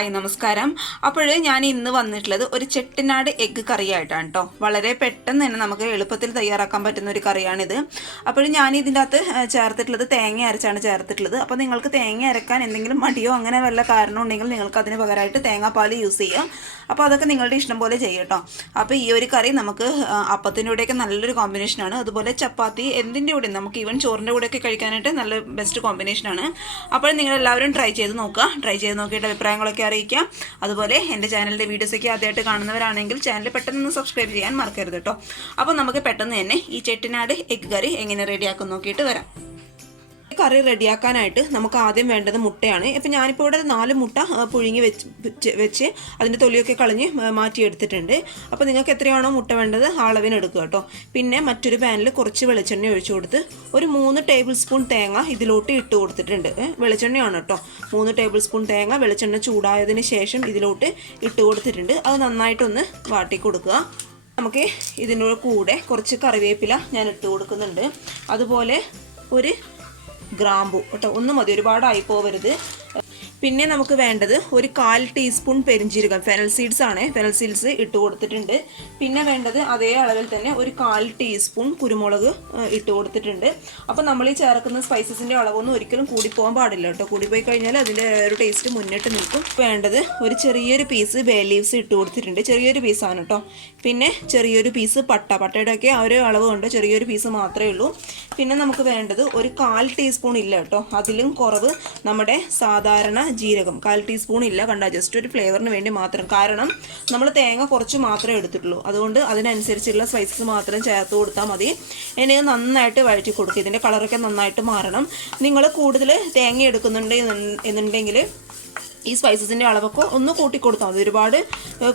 Hi നമസ്കാരം. അപ്പോൾ ഞാൻ ഇന്ന് വന്നിട്ടുള്ളത് ഒരു ചെട്ടിനാട് എഗ്ഗ് കറിയായിട്ടാണ് കേട്ടോ. വളരെ പെട്ടെന്ന് തന്നെ നമുക്ക് എളുപ്പത്തിൽ തയ്യാറാക്കാൻ പറ്റുന്ന ഒരു കറിയാണിത്. അപ്പോൾ ഞാൻ ഇതിൻ്റെ അകത്ത് ചേർത്തിട്ടുള്ളത് തേങ്ങ അരച്ചാണ് ചേർത്തിട്ടുള്ളത്. അപ്പോൾ നിങ്ങൾക്ക് തേങ്ങ അരക്കാൻ എന്തെങ്കിലും മടിയോ അങ്ങനെ വല്ല കാരണം ഉണ്ടെങ്കിൽ നിങ്ങൾക്ക് അതിന് പകരമായിട്ട് തേങ്ങാപ്പാൽ യൂസ് ചെയ്യാം. അപ്പോൾ അതൊക്കെ നിങ്ങളുടെ ഇഷ്ടം പോലെ ചെയ്യും കേട്ടോ. അപ്പോൾ ഈ ഒരു കറി നമുക്ക് അപ്പത്തിൻ്റെ കൂടെയൊക്കെ നല്ലൊരു കോമ്പിനേഷനാണ്. അതുപോലെ ചപ്പാത്തി എന്തിൻ്റെ കൂടെ നമുക്ക് ഈവൻ ചോറിൻ്റെ കൂടെയൊക്കെ കഴിക്കാനായിട്ട് നല്ല ബെസ്റ്റ് കോമ്പിനേഷനാണ്. അപ്പോൾ നിങ്ങളെല്ലാവരും ട്രൈ ചെയ്ത് നോക്കിയിട്ട് അഭിപ്രായങ്ങളൊക്കെ അറിയിക്കാം. അതുപോലെ എൻ്റെ ചാനലിൻ്റെ വീഡിയോസൊക്കെ ആദ്യമായിട്ട് കാണുന്നവരാണെങ്കിൽ ചാനൽ പെട്ടെന്ന് സബ്സ്ക്രൈബ് ചെയ്യാൻ മറക്കരുത് കേട്ടോ. അപ്പോൾ നമുക്ക് പെട്ടെന്ന് തന്നെ ഈ ചെട്ടിനാട് എഗ്ഗ് കറി എങ്ങനെ റെഡിയാക്കും നോക്കിയിട്ട് വരാം. കറി റെഡിയാക്കാനായിട്ട് നമുക്ക് ആദ്യം വേണ്ടത് മുട്ടയാണ്. ഇപ്പം ഞാനിപ്പോൾ ഇവിടെ 4 മുട്ട പുഴുങ്ങി വെച്ച് അതിൻ്റെ തൊലിയൊക്കെ കളഞ്ഞ് മാറ്റിയെടുത്തിട്ടുണ്ട്. അപ്പോൾ നിങ്ങൾക്ക് എത്രയാണോ മുട്ട വേണ്ടത് ആ അളവിന് എടുക്കുക കേട്ടോ. പിന്നെ മറ്റൊരു പാനിൽ കുറച്ച് വെളിച്ചെണ്ണ ഒഴിച്ചു കൊടുത്ത് ഒരു 3 ടേബിൾ സ്പൂൺ തേങ്ങ ഇതിലോട്ട് ഇട്ട് കൊടുത്തിട്ടുണ്ട്. വെളിച്ചെണ്ണയാണ് കേട്ടോ. 3 ടേബിൾ സ്പൂൺ തേങ്ങ വെളിച്ചെണ്ണ ചൂടായതിന് ശേഷം ഇതിലോട്ട് ഇട്ട് കൊടുത്തിട്ടുണ്ട്. അത് നന്നായിട്ടൊന്ന് വാട്ടി കൊടുക്കുക. നമുക്ക് ഇതിനോട് കൂടെ കുറച്ച് കറിവേപ്പില ഞാൻ ഇട്ട് കൊടുക്കുന്നുണ്ട്. അതുപോലെ ഒരു ഗ്രാമ്പു കേട്ടോ, ഒന്ന് മതി, ഒരുപാടായി പോവരുത്. പിന്നെ നമുക്ക് വേണ്ടത് ഒരു 1/4 ടീസ്പൂൺ പെരിഞ്ജീരകം, ഫെനൽ സീഡ്സ് ആണ്, ഫെനൽ സീഡ്സ് ഇട്ട് കൊടുത്തിട്ടുണ്ട്. പിന്നെ വേണ്ടത് അതേ അളവിൽ തന്നെ ഒരു 1/4 ടീസ്പൂൺ കുരുമുളക് ഇട്ട് കൊടുത്തിട്ടുണ്ട്. അപ്പോൾ നമ്മൾ ഈ ചേർക്കുന്ന സ്പൈസസിൻ്റെ അളവൊന്നും ഒരിക്കലും കൂടിപ്പോകാൻ പാടില്ല കേട്ടോ. കൂടിപ്പോയി കഴിഞ്ഞാൽ അതിൻ്റെ ഒരു ടേസ്റ്റ് മുന്നിട്ട് നിൽക്കും. വേണ്ടത് ഒരു ചെറിയൊരു പീസ് ബേ ലീവ്സ് ഇട്ട് കൊടുത്തിട്ടുണ്ട്, ചെറിയൊരു പീസാണ് കേട്ടോ. പിന്നെ ചെറിയൊരു പീസ് പട്ടയുടെയൊക്കെ ആ ഒരു അളവ് കൊണ്ട് ചെറിയൊരു പീസ് മാത്രമേ ഉള്ളൂ. പിന്നെ നമുക്ക് വേണ്ടത് ഒരു 1/4 ടീസ്പൂൺ ഇല്ല കേട്ടോ, അതിലും കുറവ് നമ്മുടെ സാധാരണ ജീരകം 1/4 ടീസ്പൂൺ ഇല്ല, കണ്ട, ജസ്റ്റ് ഒരു ഫ്ലേവറിന് വേണ്ടി മാത്രം. കാരണം നമ്മൾ തേങ്ങ കുറച്ച് മാത്രമേ എടുത്തിട്ടുള്ളൂ, അതുകൊണ്ട് അതിനനുസരിച്ചുള്ള സ്പൈസസ് മാത്രം ചേർത്ത് കൊടുത്താൽ മതി. ഇനി നന്നായിട്ട് വഴറ്റി കൊടുക്കുക. ഇതിൻ്റെ കളറൊക്കെ നന്നായിട്ട് മാറണം. നിങ്ങൾ കൂടുതൽ തേങ്ങ എടുക്കുന്നുണ്ട് എന്നുണ്ടെങ്കിൽ ഈ സ്പൈസസിൻ്റെ അളവൊക്കെ ഒന്ന് കൂട്ടിക്കൊടുത്താൽ മതി. ഒരുപാട്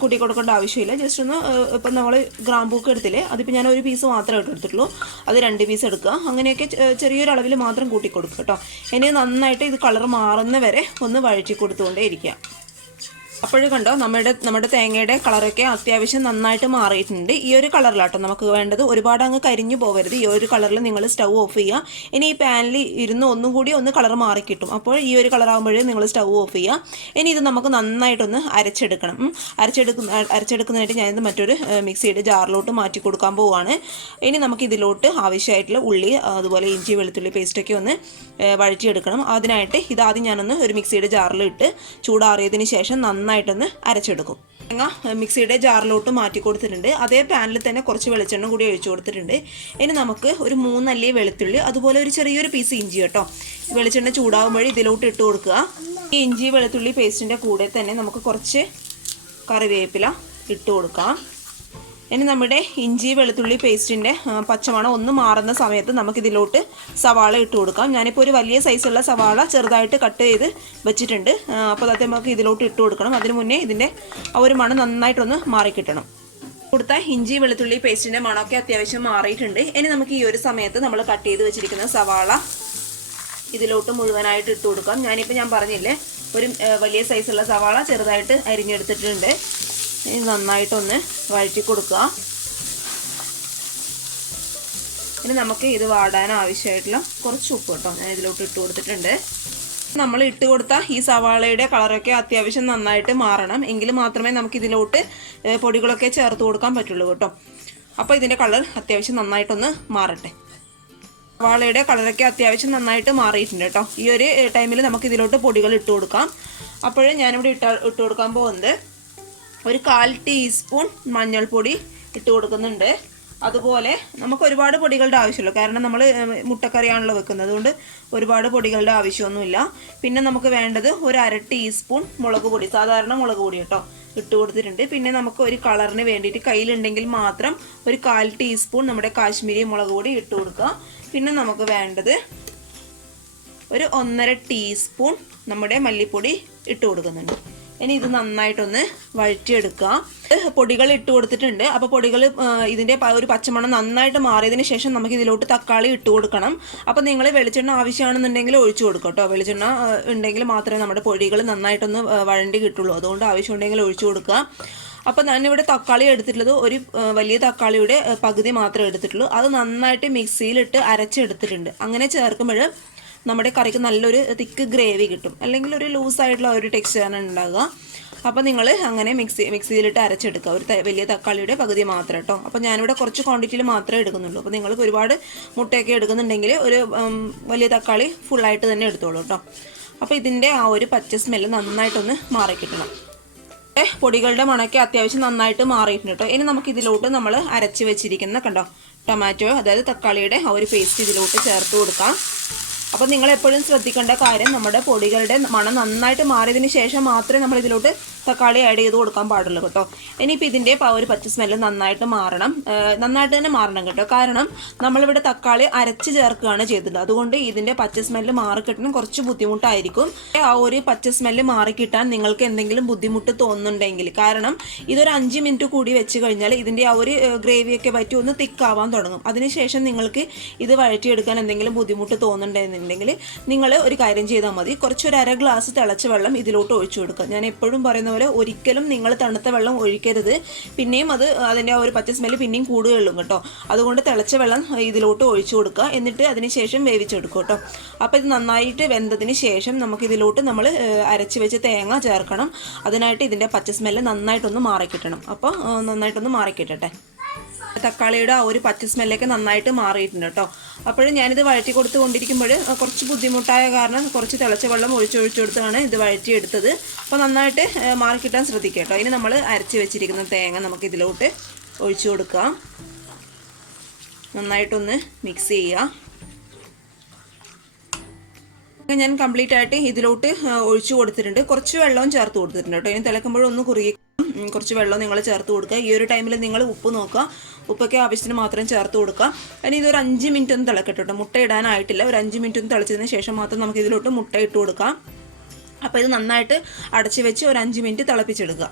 കൂട്ടിക്കൊടുക്കേണ്ട ആവശ്യമില്ല. ജസ്റ്റ് ഒന്ന് ഇപ്പം നമ്മൾ ഗ്രാമ്പൂക്ക് എടുത്തില്ലേ, അതിപ്പോൾ ഞാൻ ഒരു പീസ് മാത്രമേ എടുത്തിട്ടുള്ളൂ, അത് 2 പീസ് എടുക്കുക. അങ്ങനെയൊക്കെ ചെറിയൊരു അളവിൽ മാത്രം കൂട്ടിക്കൊടുക്കുക കേട്ടോ. ഇനി നന്നായിട്ട് ഇത് കളർ മാറുന്ന വരെ ഒന്ന് വഴറ്റി കൊടുത്തുകൊണ്ടേ ഇരിക്കുക. അപ്പോഴും കണ്ടോ നമ്മുടെ തേങ്ങയുടെ കളറൊക്കെ അത്യാവശ്യം നന്നായിട്ട് മാറിയിട്ടുണ്ട്. ഈ ഒരു കളറിലാട്ടോ നമുക്ക് വേണ്ടത്. ഒരുപാട് അങ്ങ് കരിഞ്ഞു പോകരുത്. ഈ ഒരു കളറിൽ നിങ്ങൾ സ്റ്റൗ ഓഫ് ചെയ്യുക. ഇനി ഈ പാനിൽ ഇരുന്ന് ഒന്നും കൂടി ഒന്ന് കളർ മാറി കിട്ടും. അപ്പോൾ ഈ ഒരു കളറാകുമ്പോഴേ നിങ്ങൾ സ്റ്റൗ ഓഫ് ചെയ്യുക. ഇനി ഇത് നമുക്ക് നന്നായിട്ടൊന്ന് അരച്ചെടുക്കണം. അരച്ചെടുക്കുന്നതായിട്ട് ഞാനിത് മറ്റൊരു മിക്സിയുടെ ജാറിലോട്ട് മാറ്റി കൊടുക്കാൻ പോവുകയാണ്. ഇനി നമുക്ക് ഇതിലോട്ട് ആവശ്യമായിട്ടുള്ള ഉള്ളി, അതുപോലെ ഇഞ്ചി വെളുത്തുള്ളി പേസ്റ്റൊക്കെ ഒന്ന് വഴറ്റിയെടുക്കണം. അതിനായിട്ട് ഇതാദ്യം ഞാനൊന്ന് ഒരു മിക്സിയുടെ ജാറിലിട്ട് ചൂടാറിയതിന് ശേഷം നന്നായിട്ടൊന്ന് അരച്ചെടുക്കും. തേങ്ങ മിക്സിയുടെ ജാറിലോട്ട് മാറ്റി കൊടുത്തിട്ടുണ്ട്. അതേ പാനിൽ തന്നെ കുറച്ച് വെളിച്ചെണ്ണ കൂടി ഒഴിച്ചു കൊടുത്തിട്ടുണ്ട്. ഇനി നമുക്ക് ഒരു 3 അല്ലി വെളുത്തുള്ളി, അതുപോലെ ഒരു ചെറിയൊരു പീസ് ഇഞ്ചി കേട്ടോ, വെളിച്ചെണ്ണ ചൂടാകുമ്പോഴേ ഇതിലോട്ട് ഇട്ട് കൊടുക്കുക. ഈ ഇഞ്ചി വെളുത്തുള്ളി പേസ്റ്റിൻ്റെ കൂടെ തന്നെ നമുക്ക് കുറച്ച് കറിവേപ്പില ഇട്ട് കൊടുക്കാം. ഇനി നമ്മുടെ ഇഞ്ചി വെളുത്തുള്ളി പേസ്റ്റിൻ്റെ പച്ചമണം ഒന്ന് മാറുന്ന സമയത്ത് നമുക്കിതിലോട്ട് സവാള ഇട്ട് കൊടുക്കാം. ഞാനിപ്പോൾ ഒരു വലിയ സൈസുള്ള സവാള ചെറുതായിട്ട് കട്ട് ചെയ്ത് വെച്ചിട്ടുണ്ട്. അപ്പോൾ അതൊക്കെ നമുക്ക് ഇതിലോട്ട് ഇട്ട് കൊടുക്കണം. അതിന് മുന്നേ ഇതിൻ്റെ ആ ഒരു മണം നന്നായിട്ടൊന്ന് മാറിക്കിട്ടണം. കൊടുത്ത ഇഞ്ചി വെളുത്തുള്ളി പേസ്റ്റിൻ്റെ മണമൊക്കെ അത്യാവശ്യം മാറിയിട്ടുണ്ട്. ഇനി നമുക്ക് ഈ ഒരു സമയത്ത് നമ്മൾ കട്ട് ചെയ്ത് വെച്ചിരിക്കുന്ന സവാള ഇതിലോട്ട് മുഴുവനായിട്ട് ഇട്ട് കൊടുക്കാം. ഞാൻ പറഞ്ഞില്ലേ, ഒരു വലിയ സൈസുള്ള സവാള ചെറുതായിട്ട് അരിഞ്ഞെടുത്തിട്ടുണ്ട്. ഇനി നന്നായിട്ടൊന്ന് വഴറ്റി കൊടുക്കുക. ഇനി നമുക്ക് ഇത് വാടാൻ ആവശ്യമായിട്ടുള്ള കുറച്ച് ഉപ്പ് കേട്ടോ ഞാൻ ഇതിലോട്ട് ഇട്ട് കൊടുത്തിട്ടുണ്ട്. നമ്മൾ ഇട്ട് കൊടുത്ത ഈ സവാളയുടെ കളറൊക്കെ അത്യാവശ്യം നന്നായിട്ട് മാറണം. എങ്കിൽ മാത്രമേ നമുക്ക് ഇതിലോട്ട് പൊടികളൊക്കെ ചേർത്ത് കൊടുക്കാൻ പറ്റുള്ളൂ കേട്ടോ. അപ്പോൾ ഇതിൻ്റെ കളർ അത്യാവശ്യം നന്നായിട്ടൊന്ന് മാറട്ടെ. സവാളയുടെ കളറൊക്കെ അത്യാവശ്യം നന്നായിട്ട് മാറിയിട്ടുണ്ട് കേട്ടോ. ഈ ഒരു ടൈമിൽ നമുക്ക് ഇതിലോട്ട് പൊടികൾ ഇട്ട് കൊടുക്കാം. അപ്പോൾ ഞാനിവിടെ ഇട്ട് കൊടുക്കാൻ പോകുന്നത് ഒരു 1/4 ടീസ്പൂൺ മഞ്ഞൾപ്പൊടി ഇട്ട് കൊടുക്കുന്നുണ്ട്. അതുപോലെ നമുക്ക് ഒരുപാട് പൊടികളുടെ ആവശ്യമില്ല, കാരണം നമ്മൾ മുട്ടക്കറിയാണല്ലോ വെക്കുന്നത്, അതുകൊണ്ട് ഒരുപാട് പൊടികളുടെ ആവശ്യമൊന്നുമില്ല. പിന്നെ നമുക്ക് വേണ്ടത് ഒരു 1/2 ടീസ്പൂൺ മുളക് പൊടി, സാധാരണ മുളക് പൊടി കേട്ടോ, ഇട്ട് കൊടുത്തിട്ടുണ്ട്. പിന്നെ നമുക്ക് ഒരു കളറിന് വേണ്ടിയിട്ട് കയ്യിലുണ്ടെങ്കിൽ മാത്രം ഒരു 1/4 ടീസ്പൂൺ നമ്മുടെ കാശ്മീരി മുളക് പൊടി ഇട്ട് കൊടുക്കുക. പിന്നെ നമുക്ക് വേണ്ടത് ഒരു 1.5 ടീസ്പൂൺ നമ്മുടെ മല്ലിപ്പൊടി ഇട്ട് കൊടുക്കുന്നുണ്ട്. ഇനി ഇത് നന്നായിട്ടൊന്ന് വഴറ്റിയെടുക്കുക. പൊടികൾ ഇട്ട് കൊടുത്തിട്ടുണ്ട്. അപ്പോൾ പൊടികൾ ഇതിൻ്റെ ഒരു പച്ചമണം നന്നായിട്ട് മാറിയതിന് ശേഷം നമുക്ക് ഇതിലോട്ട് തക്കാളി ഇട്ട് കൊടുക്കണം. അപ്പോൾ നിങ്ങൾ വെളിച്ചെണ്ണ ആവശ്യമാണെന്നുണ്ടെങ്കിൽ ഒഴിച്ചു കൊടുക്കുക കേട്ടോ. വെളിച്ചെണ്ണ ഉണ്ടെങ്കിൽ മാത്രമേ നമ്മുടെ പൊടികൾ നന്നായിട്ടൊന്ന് വഴണ്ടി കിട്ടുള്ളൂ. അതുകൊണ്ട് ആവശ്യമുണ്ടെങ്കിൽ ഒഴിച്ചു കൊടുക്കുക. അപ്പോൾ ഞാനിവിടെ തക്കാളി എടുത്തിട്ടുള്ളത് ഒരു വലിയ തക്കാളിയുടെ പകുതി മാത്രമേ എടുത്തിട്ടുള്ളൂ. അത് നന്നായിട്ട് മിക്സിയിലിട്ട് അരച്ചെടുത്തിട്ടുണ്ട്. അങ്ങനെ ചേർക്കുമ്പോൾ നമ്മുടെ കറിക്ക് നല്ലൊരു തിക്ക് ഗ്രേവി കിട്ടും. അല്ലെങ്കിൽ ഒരു ലൂസായിട്ടുള്ള ഒരു ടെക്സ്ചറാണ് ഉണ്ടാകുക. അപ്പോൾ നിങ്ങൾ അങ്ങനെ മിക്സിയിലിട്ട് അരച്ചെടുക്കുക. ഒരു വലിയ തക്കാളിയുടെ പകുതി മാത്രം കേട്ടോ. അപ്പോൾ ഞാനിവിടെ കുറച്ച് ക്വാണ്ടിറ്റിയിൽ മാത്രമേ എടുക്കുന്നുള്ളൂ. അപ്പോൾ നിങ്ങൾക്ക് ഒരുപാട് മുട്ടയൊക്കെ എടുക്കുന്നുണ്ടെങ്കിൽ ഒരു വലിയ തക്കാളി ഫുള്ളായിട്ട് തന്നെ എടുത്തോളൂ കേട്ടോ. അപ്പോൾ ഇതിൻ്റെ ആ ഒരു പച്ച സ്മെല്ല് നന്നായിട്ടൊന്ന് മാറിക്കിട്ടണം. പൊടികളുടെ മണമൊക്കെ അത്യാവശ്യം നന്നായിട്ട് മാറിയിട്ടുണ്ട് കേട്ടോ. ഇനി നമുക്ക് ഇതിലോട്ട് നമ്മൾ അരച്ച് വെച്ചിരിക്കുന്ന കണ്ടോ ടൊമാറ്റോ, അതായത് തക്കാളിയുടെ ആ ഒരു പേസ്റ്റ് ഇതിലോട്ട് ചേർത്ത് കൊടുക്കാം. അപ്പോൾ നിങ്ങൾ എപ്പോഴും ശ്രദ്ധിക്കേണ്ട കാര്യം, നമ്മുടെ പൊടികളുടെ മണം നന്നായിട്ട് മാറിയതിന് ശേഷം മാത്രമേ നമ്മൾ ഇതിലോട്ട് തക്കാളി ആഡ് ചെയ്ത് കൊടുക്കാൻ പാടുള്ളൂ കേട്ടോ. ഇനിയിപ്പോൾ ഇതിൻ്റെ ആ ഒരു പച്ച സ്മെല്ല് നന്നായിട്ട് മാറണം, നന്നായിട്ട് തന്നെ മാറണം കേട്ടോ. കാരണം നമ്മളിവിടെ തക്കാളി അരച്ച് ചേർക്കുകയാണ് ചെയ്തത്. അതുകൊണ്ട് ഇതിൻ്റെ പച്ച സ്മെല്ല് മാറിക്കിട്ടാൻ കുറച്ച് ബുദ്ധിമുട്ടായിരിക്കും. ആ ഒരു പച്ച സ്മെല്ല് മാറിക്കിട്ടാൻ നിങ്ങൾക്ക് എന്തെങ്കിലും ബുദ്ധിമുട്ട് തോന്നുന്നുണ്ടെങ്കിൽ, കാരണം ഇതൊരു 5 മിനിറ്റ് കൂടി വെച്ച് കഴിഞ്ഞാൽ ഇതിൻ്റെ ആ ഒരു ഗ്രേവിയൊക്കെ പറ്റി ഒന്ന് തിക്കാവാൻ തുടങ്ങും. അതിനുശേഷം നിങ്ങൾക്ക് ഇത് വഴറ്റിയെടുക്കാൻ എന്തെങ്കിലും ബുദ്ധിമുട്ട് തോന്നുന്നുണ്ടെന്നുണ്ടെങ്കിൽ നിങ്ങൾ ഒരു കാര്യം ചെയ്താൽ മതി. കുറച്ചൊരു 1/2 ഗ്ലാസ് തിളച്ച വെള്ളം ഇതിലോട്ട് ഒഴിച്ചു കൊടുക്കുക. ഞാൻ എപ്പോഴും പറയുന്ന പോലെ ഒരിക്കലും നിങ്ങൾ തണുത്ത വെള്ളം ഒഴിക്കരുത്. പിന്നെയും അതിൻ്റെ ആ ഒരു പച്ച സ്മെല്ല് പിന്നെയും കൂടുകയുള്ളൂ കേട്ടോ. അതുകൊണ്ട് തിളച്ച വെള്ളം ഇതിലോട്ട് ഒഴിച്ചു കൊടുക്കുക. എന്നിട്ട് അതിന് ശേഷം വേവിച്ചെടുക്കുക കേട്ടോ. അപ്പോൾ ഇത് നന്നായിട്ട് വെന്തതിന് ശേഷം നമുക്കിതിലോട്ട് നമ്മൾ അരച്ച് വെച്ച് തേങ്ങ ചേർക്കണം. അതിനായിട്ട് ഇതിൻ്റെ പച്ച സ്മെല്ല് നന്നായിട്ടൊന്ന് മാറിക്കിട്ടണം. അപ്പോൾ നന്നായിട്ടൊന്ന് മാറിക്കിട്ടട്ടെ. തക്കാളിയുടെ ആ ഒരു പച്ച സ്മെല്ലൊക്കെ നന്നായിട്ട് മാറിയിട്ടുണ്ട് കേട്ടോ. അപ്പോഴും ഞാനിത് വഴറ്റി കൊടുത്തുകൊണ്ടിരിക്കുമ്പോൾ കുറച്ച് ബുദ്ധിമുട്ടായ കാരണം കുറച്ച് തിളച്ച വെള്ളം ഒഴിച്ചൊഴിച്ചെടുത്താണ് ഇത് വഴറ്റിയെടുത്തത്. അപ്പോൾ നന്നായിട്ട് മാറിക്കിട്ടാൻ ശ്രദ്ധിക്കുക കേട്ടോ. ഇനി നമ്മൾ അരച്ച് വെച്ചിരിക്കുന്ന തേങ്ങ നമുക്ക് ഇതിലോട്ട് ഒഴിച്ചു കൊടുക്കാം. നന്നായിട്ടൊന്ന് മിക്സ് ചെയ്യുക. ഞാൻ കംപ്ലീറ്റ് ആയിട്ട് ഇതിലോട്ട് ഒഴിച്ചു കൊടുത്തിട്ടുണ്ട്. കുറച്ച് വെള്ളവും ചേർത്ത് കൊടുത്തിട്ടുണ്ട് കേട്ടോ. ഇനി തിളക്കുമ്പോഴൊന്ന് കുറുകി കുറച്ച് വെള്ളം നിങ്ങൾ ചേർത്ത് കൊടുക്കുക. ഈ ഒരു ടൈമിൽ നിങ്ങൾ ഉപ്പ് നോക്കുക. ഉപ്പൊക്കെ ആവശ്യത്തിന് മാത്രം ചേർത്ത് കൊടുക്കുക. ഇനി ഇതൊരു 5 മിനിറ്റ് ഒന്ന് തിളക്കട്ടെ കേട്ടോ. മുട്ട ഇടാനായിട്ടില്ല. ഒരു 5 മിനിറ്റ് ഒന്ന് തിളച്ചതിന് ശേഷം മാത്രം നമുക്ക് ഇതിലോട്ട് മുട്ട ഇട്ട് കൊടുക്കാം. അപ്പോൾ ഇത് നന്നായിട്ട് അടച്ച് വെച്ച് ഒരു 5 മിനിറ്റ് തിളപ്പിച്ചെടുക്കുക.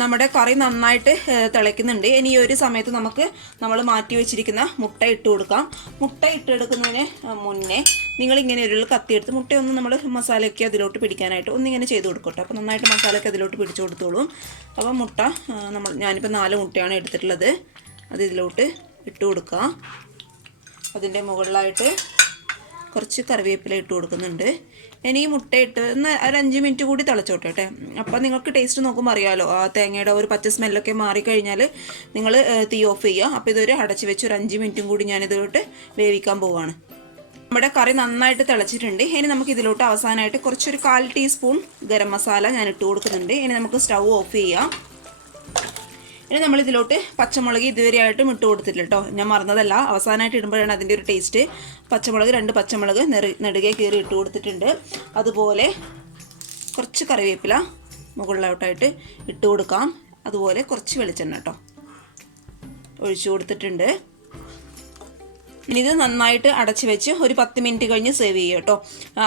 നമ്മുടെ കറി നന്നായിട്ട് തിളയ്ക്കുന്നുണ്ട്. ഇനി ഈ ഒരു സമയത്ത് നമ്മൾ മാറ്റി വെച്ചിരിക്കുന്ന മുട്ട ഇട്ട് കൊടുക്കാം. മുട്ട ഇട്ടെടുക്കുന്നതിന് മുന്നേ നിങ്ങളിങ്ങനെ ഒരു കത്തിയെടുത്ത് മുട്ടയൊന്ന് നമ്മൾ മസാലയൊക്കെ അതിലോട്ട് പിടിക്കാനായിട്ട് ഒന്നിങ്ങനെ ചെയ്ത് കൊടുക്കട്ടെ. അപ്പോൾ നന്നായിട്ട് മസാലയൊക്കെ അതിലോട്ട് പിടിച്ചു കൊടുത്തോളും. അപ്പോൾ മുട്ട ഞാനിപ്പോൾ 4 മുട്ടയാണ് എടുത്തിട്ടുള്ളത്. അത് ഇതിലോട്ട് ഇട്ട് കൊടുക്കുക. അതിൻ്റെ മുകളിലായിട്ട് കുറച്ച് കറിവേപ്പില ഇട്ട് കൊടുക്കുന്നുണ്ട്. ഇനി ഈ മുട്ട ഇട്ട് ഒരു 5 മിനിറ്റ് കൂടി തിളച്ചോട്ടെ കേട്ടോ. അപ്പോൾ നിങ്ങൾക്ക് ടേസ്റ്റ് നോക്കുമ്പോൾ അറിയാമല്ലോ, ആ തേങ്ങയുടെ ഒരു പച്ച സ്മെല്ലൊക്കെ മാറിക്കഴിഞ്ഞാൽ നിങ്ങൾ തീ ഓഫ് ചെയ്യുക. അപ്പോൾ ഇതൊരു അടച്ച് വെച്ച് ഒരു 5 മിനിറ്റും കൂടി ഞാനിതിലോട്ട് വേവിക്കാൻ പോവുകയാണ്. നമ്മുടെ കറി നന്നായിട്ട് തിളച്ചിട്ടുണ്ട്. ഇനി നമുക്ക് ഇതിലോട്ട് അവസാനമായിട്ട് കുറച്ചൊരു 1/4 ടീസ്പൂൺ ഗരം മസാല ഞാൻ ഇട്ട് കൊടുക്കുന്നുണ്ട്. ഇനി നമുക്ക് സ്റ്റൗ ഓഫ് ചെയ്യാം. ഇനി നമ്മളിതിലോട്ട് പച്ചമുളക് ഇതുവരെയായിട്ടും ഇട്ട് കൊടുത്തിട്ടില്ല കേട്ടോ. ഞാൻ മറന്നതല്ല, അവസാനമായിട്ട് ഇടുമ്പോഴാണ് അതിൻ്റെ ഒരു ടേസ്റ്റ്. പച്ചമുളക് 2 പച്ചമുളക് നെടുകെ കീറി ഇട്ട് കൊടുത്തിട്ടുണ്ട്. അതുപോലെ കുറച്ച് കറിവേപ്പില മുകളിലോട്ടായിട്ട് ഇട്ട് കൊടുക്കാം. അതുപോലെ കുറച്ച് വെളിച്ചെണ്ണ കേട്ടോ ഒഴിച്ചു കൊടുത്തിട്ടുണ്ട്. ഇനി ഇത് നന്നായിട്ട് അടച്ച് വെച്ച് ഒരു 10 മിനിറ്റ് കഴിഞ്ഞ് സേവ് ചെയ്യുക കേട്ടോ.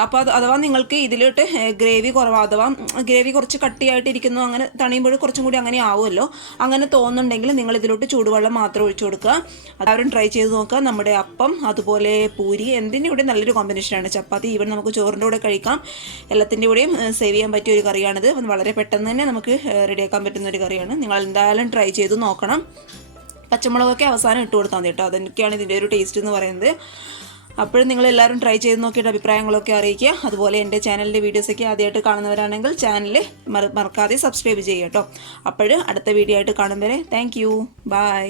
അപ്പോൾ അഥവാ നിങ്ങൾക്ക് ഇതിലോട്ട് ഗ്രേവി കുറവ്, അഥവാ ഗ്രേവി കുറച്ച് കട്ടിയായിട്ടിരിക്കുന്നു, അങ്ങനെ തണിയുമ്പോൾ കുറച്ചും കൂടി അങ്ങനെ ആവുമല്ലോ, അങ്ങനെ തോന്നുന്നുണ്ടെങ്കിൽ നിങ്ങൾ ഇതിലോട്ട് ചൂടുവെള്ളം മാത്രം ഒഴിച്ചു കൊടുക്കുക. എല്ലാവരും ട്രൈ ചെയ്ത് നോക്കുക. നമ്മുടെ അപ്പം, അതുപോലെ പൂരി, എന്തിൻ്റെ കൂടെ നല്ലൊരു കോമ്പിനേഷനാണ്. ചപ്പാത്തി, ഈവൻ നമുക്ക് ചോറിൻ്റെ കൂടെ കഴിക്കാം. എല്ലാത്തിൻ്റെ കൂടെയും സേവ് ചെയ്യാൻ പറ്റിയ ഒരു കറിയാണിത്. വളരെ പെട്ടെന്ന് തന്നെ നമുക്ക് റെഡിയാക്കാൻ പറ്റുന്ന ഒരു കറിയാണ്. നിങ്ങൾ എന്തായാലും ട്രൈ ചെയ്ത് നോക്കണം. പച്ചമുളകൊക്കെ അവസാനം ഇട്ട് കൊടുത്താൽ മതി കേട്ടോ. അതൊക്കെയാണ് ഇതിൻ്റെ ഒരു ടേസ്റ്റ് എന്ന് പറയുന്നത്. അപ്പോഴും നിങ്ങളെല്ലാവരും ട്രൈ ചെയ്ത് നോക്കിയിട്ട് അഭിപ്രായങ്ങളൊക്കെ അറിയിക്കുക. അതുപോലെ എൻ്റെ ചാനലിൻ്റെ വീഡിയോസൊക്കെ ആദ്യമായിട്ട് കാണുന്നവരാണെങ്കിൽ ചാനൽ മറക്കാതെ സബ്സ്ക്രൈബ് ചെയ്യുക കേട്ടോ. അപ്പോൾ അടുത്ത വീഡിയോ ആയിട്ട് കാണും വരെ താങ്ക് യു. ബൈ.